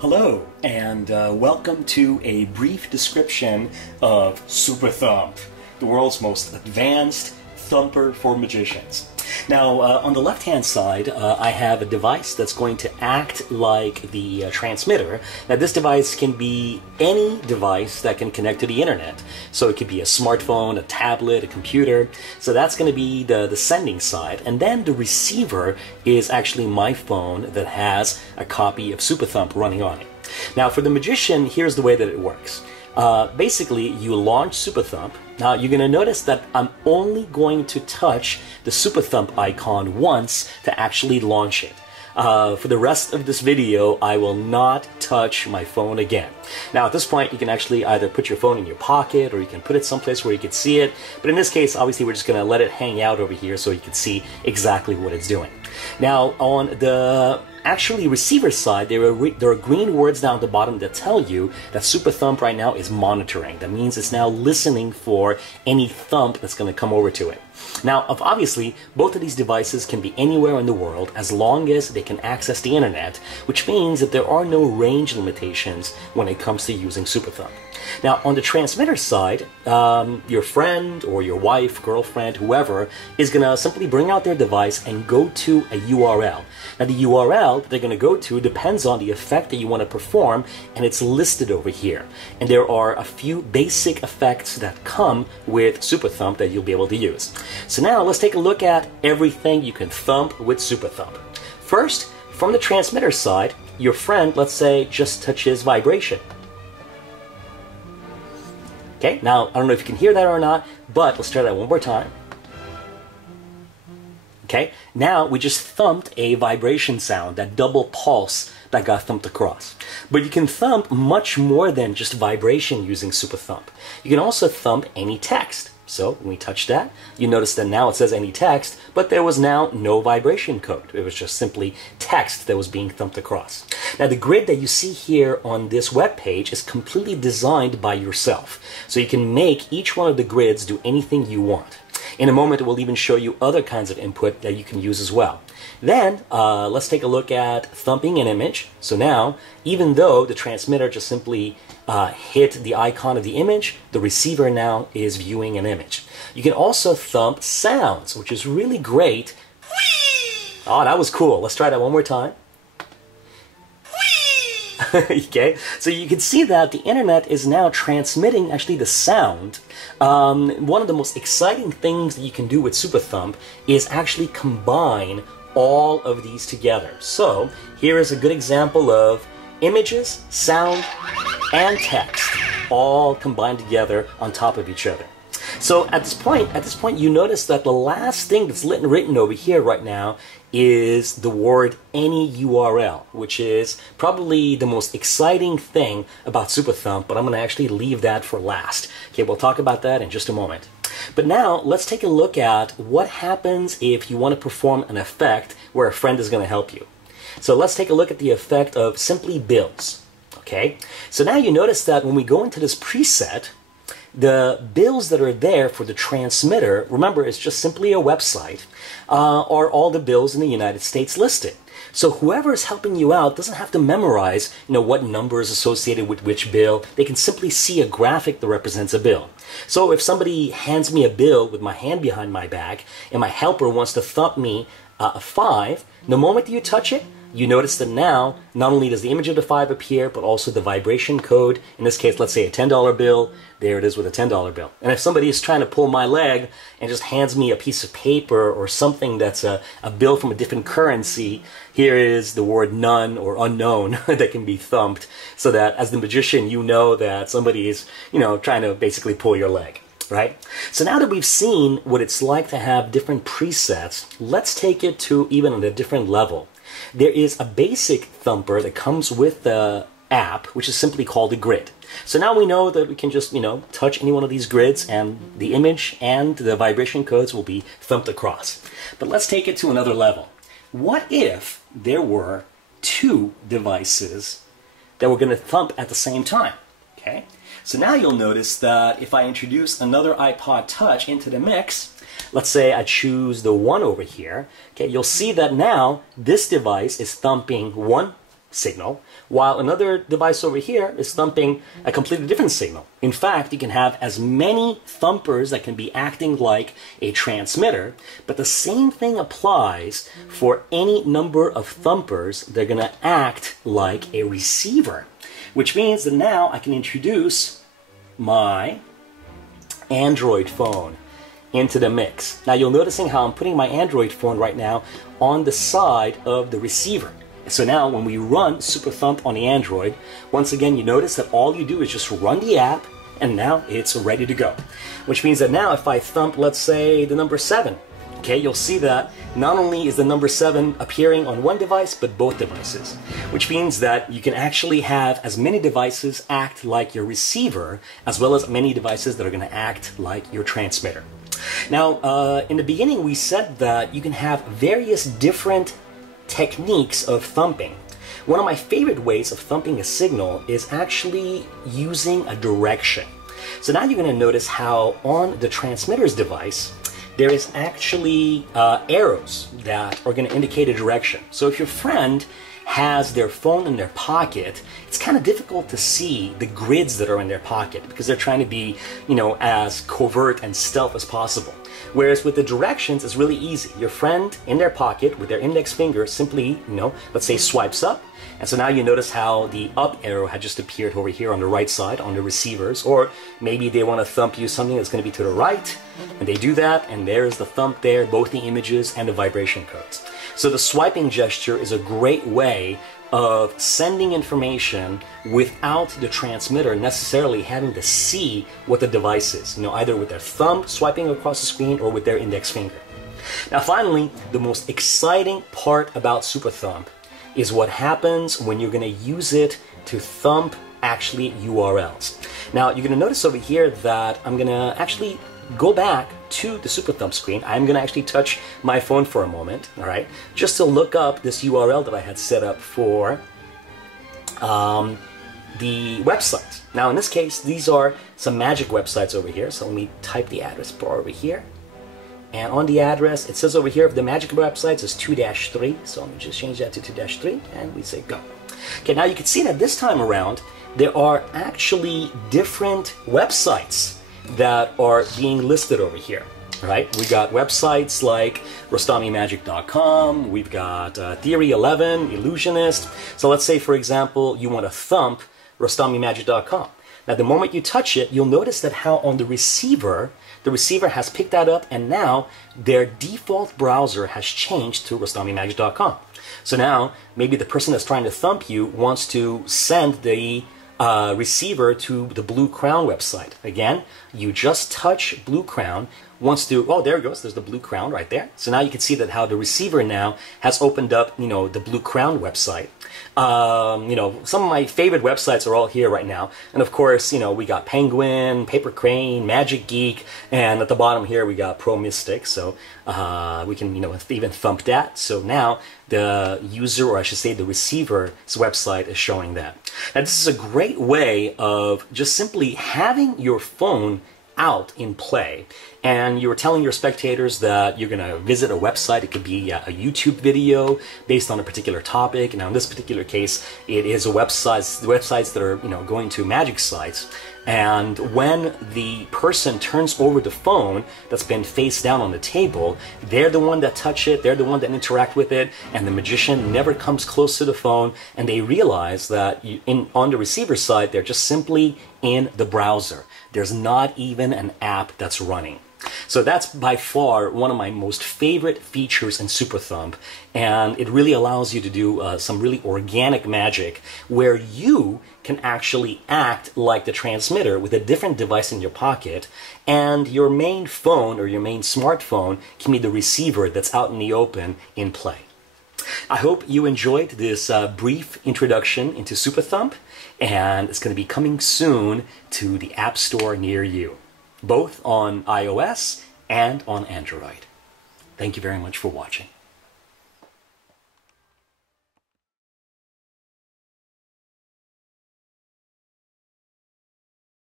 Hello, and welcome to a brief description of SUPA THUMP, the world's most advanced thumper for magicians. Now, on the left-hand side, I have a device that's going to act like the transmitter. Now, this device can be any device that can connect to the internet. So it could be a smartphone, a tablet, a computer. So that's going to be the sending side. And then the receiver is actually my phone that has a copy of SUPA THUMP running on it. Now, for the magician, here's the way that it works. Basically, you launch SUPA THUMP. Now, you're going to notice that I'm only going to touch the SUPA THUMP icon once to actually launch it. For the rest of this video, I will not touch my phone again. Now, at this point, you can actually either put your phone in your pocket or you can put it someplace where you can see it. But in this case, obviously, we're just going to let it hang out over here so you can see exactly what it's doing. Now, on the actually receiver side, there are green words down at the bottom that tell you that SUPA THUMP right now is monitoring. That means it's now listening for any thump that's going to come over to it. Now, obviously, both of these devices can be anywhere in the world as long as they can access the internet, which means that there are no range limitations when it comes to using SUPA THUMP. Now, on the transmitter side, your friend or your wife, girlfriend, whoever, is going to simply bring out their device and go to a URL. Now, the URL that they're going to go to depends on the effect that you want to perform, and it's listed over here. And there are a few basic effects that come with SUPA THUMP that you'll be able to use. So now, let's take a look at everything you can thump with SUPA THUMP. First, from the transmitter side, your friend, let's say, just touches vibration. Okay, now, I don't know if you can hear that or not, but let's try that one more time. Okay, now we just thumped a vibration sound, that double pulse that got thumped across. But you can thump much more than just vibration using SUPA THUMP. You can also thump any text. So when we touch that, you notice that now it says any text, but there was now no vibration code. It was just simply text that was being thumped across. Now the grid that you see here on this web page is completely designed by yourself. So you can make each one of the grids do anything you want. In a moment, we'll even show you other kinds of input that you can use as well. Then, let's take a look at thumping an image. So now, even though the transmitter just simply hit the icon of the image, the receiver now is viewing an image. You can also thump sounds, which is really great. Oh, that was cool. Let's try that one more time. Okay, so you can see that the internet is now transmitting actually the sound. One of the most exciting things that you can do with SUPA THUMP is actually combine all of these together. So here is a good example of images, sound, and text all combined together on top of each other. So at this point, you notice that the last thing that's written over here right now is the word any URL, which is probably the most exciting thing about SUPA THUMP, but I'm going to actually leave that for last. Okay, we'll talk about that in just a moment. But now, let's take a look at what happens if you want to perform an effect where a friend is going to help you. So let's take a look at the effect of simply bills. Okay, so now you notice that when we go into this preset, the bills that are there for the transmitter, remember, it's just simply a website, are all the bills in the United States listed. So whoever is helping you out doesn't have to memorize, what number is associated with which bill. They can simply see a graphic that represents a bill. So if somebody hands me a bill with my hand behind my back, and my helper wants to thump me a 5, the moment that you touch it, you notice that now, not only does the image of the 5 appear, but also the vibration code. In this case, let's say a $10 bill. There it is with a $10 bill. And if somebody is trying to pull my leg and just hands me a piece of paper or something that's a bill from a different currency, here is the word none or unknown that can be thumped, so that as the magician, you know that somebody is, trying to basically pull your leg. Right? So now that we've seen what it's like to have different presets, let's take it to even a different level. There is a basic thumper that comes with the app, which is simply called a grid. So now we know that we can just, touch any one of these grids and the image and the vibration codes will be thumped across. But let's take it to another level. What if there were 2 devices that were going to thump at the same time? Okay? So now you'll notice that if I introduce another iPod Touch into the mix, let's say I choose the 1 over here, okay, you'll see that now this device is thumping 1, signal, while another device over here is thumping a completely different signal. In fact, you can have as many thumpers that can be acting like a transmitter, but the same thing applies for any number of thumpers that are going to act like a receiver, which means that now I can introduce my Android phone into the mix. Now you're noticing how I'm putting my Android phone right now on the side of the receiver. So now when we run Super Thump on the Android, once again you notice that all you do is just run the app and now it's ready to go. Which means that now if I thump, let's say, the number 7, okay, you'll see that not only is the number 7 appearing on one device, but both devices. Which means that you can actually have as many devices act like your receiver, as well as many devices that are going to act like your transmitter. Now, in the beginning we said that you can have various different techniques of thumping. One of my favorite ways of thumping a signal is actually using a direction. So now you're going to notice how on the transmitter's device there is actually arrows that are going to indicate a direction. So if your friend has their phone in their pocket, it's kind of difficult to see the grids that are in their pocket because they're trying to be, you know, as covert and stealth as possible. Whereas with the directions, it's really easy. Your friend in their pocket with their index finger simply, you know, let's say swipes up. And so now you notice how the up arrow had just appeared over here on the right side on the receivers. Or maybe they want to thump you something that's going to be to the right. And they do that, and there's the thump there, both the images and the vibration codes. So the swiping gesture is a great way of sending information without the transmitter necessarily having to see what the device is, you know, either with their thumb swiping across the screen or with their index finger. Now finally, the most exciting part about Super Thump is what happens when you're going to use it to thump actually URLs. Now you're going to notice over here that I'm going to actually go back to the Super Thump screen. I'm going to actually touch my phone for a moment, all right, just to look up this URL that I had set up for the website. Now in this case, these are some magic websites over here. So let me type the address bar over here. And on the address, it says over here, the magic websites is 2-3. So let me just change that to 2-3 and we say go. Okay, now you can see that this time around, there are actually different websites that are being listed over here, right? We got websites like RostamiMagic.com, we've got Theory 11, Illusionist. So let's say, for example, you want to thump RostamiMagic.com. Now, the moment you touch it, you'll notice that how on the receiver has picked that up, and now their default browser has changed to RostamiMagic.com. So now, maybe the person that's trying to thump you wants to send the receiver to the Blue Crown website. Again, you just touch Blue Crown, wants to, oh, there it goes, there's the Blue Crown right there. So now you can see that how the receiver now has opened up, you know, the Blue Crown website. You know, some of my favorite websites are all here right now. And of course, you know, we got Penguin, Paper Crane, Magic Geek, and at the bottom here we got Pro Mystic. So we can, you know, even thump that. So now the user, or I should say the receiver's website is showing that. Now this is a great way of just simply having your phone out in play, and you're telling your spectators that you're going to visit a website. It could be a YouTube video based on a particular topic. Now in this particular case, it is a websites that are, you know, going to magic sites. And when the person turns over the phone that's been face down on the table, they're the one that touch it, they're the one that interact with it, and the magician never comes close to the phone, and they realize that on the receiver side, they're just simply in the browser. There's not even an app that's running. So that's by far one of my most favorite features in Super Thump, and it really allows you to do some really organic magic where you can actually act like the transmitter with a different device in your pocket, and your main phone or your main smartphone can be the receiver that's out in the open in play. I hope you enjoyed this brief introduction into Super Thump, and it's going to be coming soon to the App Store near you, both on iOS and on Android. Thank you very much for watching.